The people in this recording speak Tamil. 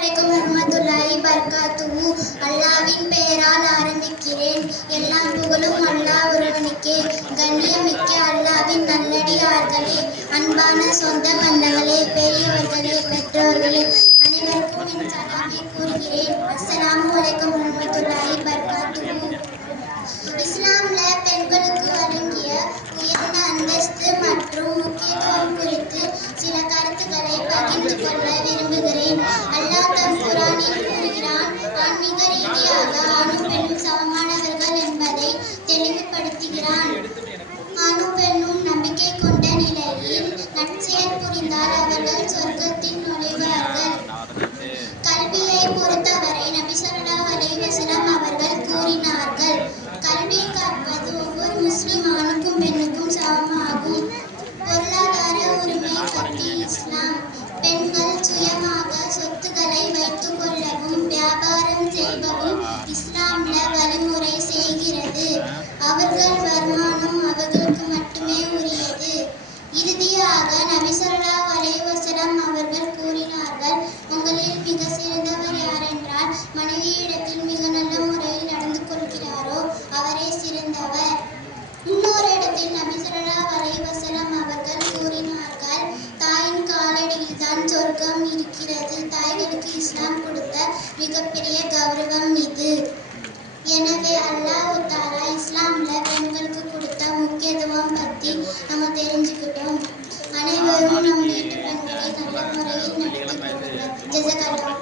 அலைக்கும் வரஹ்மத்துல்லாஹி பரகாத்துஹு. அல்லாஹ்வின் பெயரால் ஆரம்பிக்கிறேன். எல்லாம் புகழும் அல்லாஹ் ஒருவனுக்கே. கண்ணியமிக்க அல்லாஹ்வின் நல்லடியார்களே, அன்பான சொந்த பந்தங்களே, பெரியவர்களே, பெற்றோர்களே, அனைவருக்கும் என் சலாமை கூறுகிறேன். அஸ்ஸலாமு அலைக்கும் வரஹ்மத்துல்லாஹி பரகாத்துஹு. இஸ்லாம்ல பெண்களுக்கு வழங்கிய உயர்ந்த அந்தஸ்து மற்றும் முக்கியத்துவம் குறித்து சில கருத்துக்களை பகிர்ந்து கொள்ள விரும்புகிறேன். அல்லாஹ் தன் குர்ஆனில் கூறுகிறான், ஆன்மீக ரீதியாக ஆணும் பெண்ணும் சமமானவர்கள் என்பதை தெளிவுபடுத்துகிறான். ஆணும் பெண்ணும் நம்பிக்கை கொண்ட நிலையில் நற்செயல் புரிந்தால் அவர்கள் சொர்க்கத்தில் நுழைவார்கள். கல்வியை பொறுத்தவரை நபி ஸல்லல்லாஹு அலைஹி வஸல்லம் அவர்கள் கூறினார்கள், கல்வி கற்பது ஒவ்வொரு முஸ்லிம் ஆணுக்கும் பெண்ணுக்கும் சமமாகும். பொருளாதார உரிமை பற்றி இஸ்லாம், பெண்கள் சுயமாக சொத்துக்களை வைத்துக் கொள்ளவும் வியாபாரம் செய்யவும் இஸ்லாம்ல வழிமுறை செய்கிறது. அவர்கள் வருமானம் அவர்களுக்கு மட்டுமே உரியது. இறுதியாக நபி ஸல்லல்லாஹு அலைஹி வஸல்லம் அவர்கள் கூறினார்கள், உங்களில் மிக சிறந்தவர் யாரென்றால் மனைவியிடத்தில் மிக நல்ல முறையில் நடந்து கொள்கிறாரோ அவரே சிறந்தவர். இன்னொரு இடத்தில் நபி ஸல்லல்லாஹு அலைஹி வஸல்லம் அவர்கள் கூறினார்கள், தாயின் காலடியில் தான் சொர்க்கம் இருக்கிறது. தாய்களுக்கு இஸ்லாம் கொடுத்த மிகப்பெரிய கௌரவம் இது. எனவே அல்லாஹ் தஆலா இஸ்லாம்ல பெண்களுக்கு கொடுத்த முக்கியத்துவம் பற்றி நம்ம தெரிஞ்சுக்கிட்டோம். அனைவரும் நம் வீட்டு பெண்களை நல்ல முறையில் நடத்திக் கொள்ளுங்கள். ஜஸாக்கல்லாஹ்.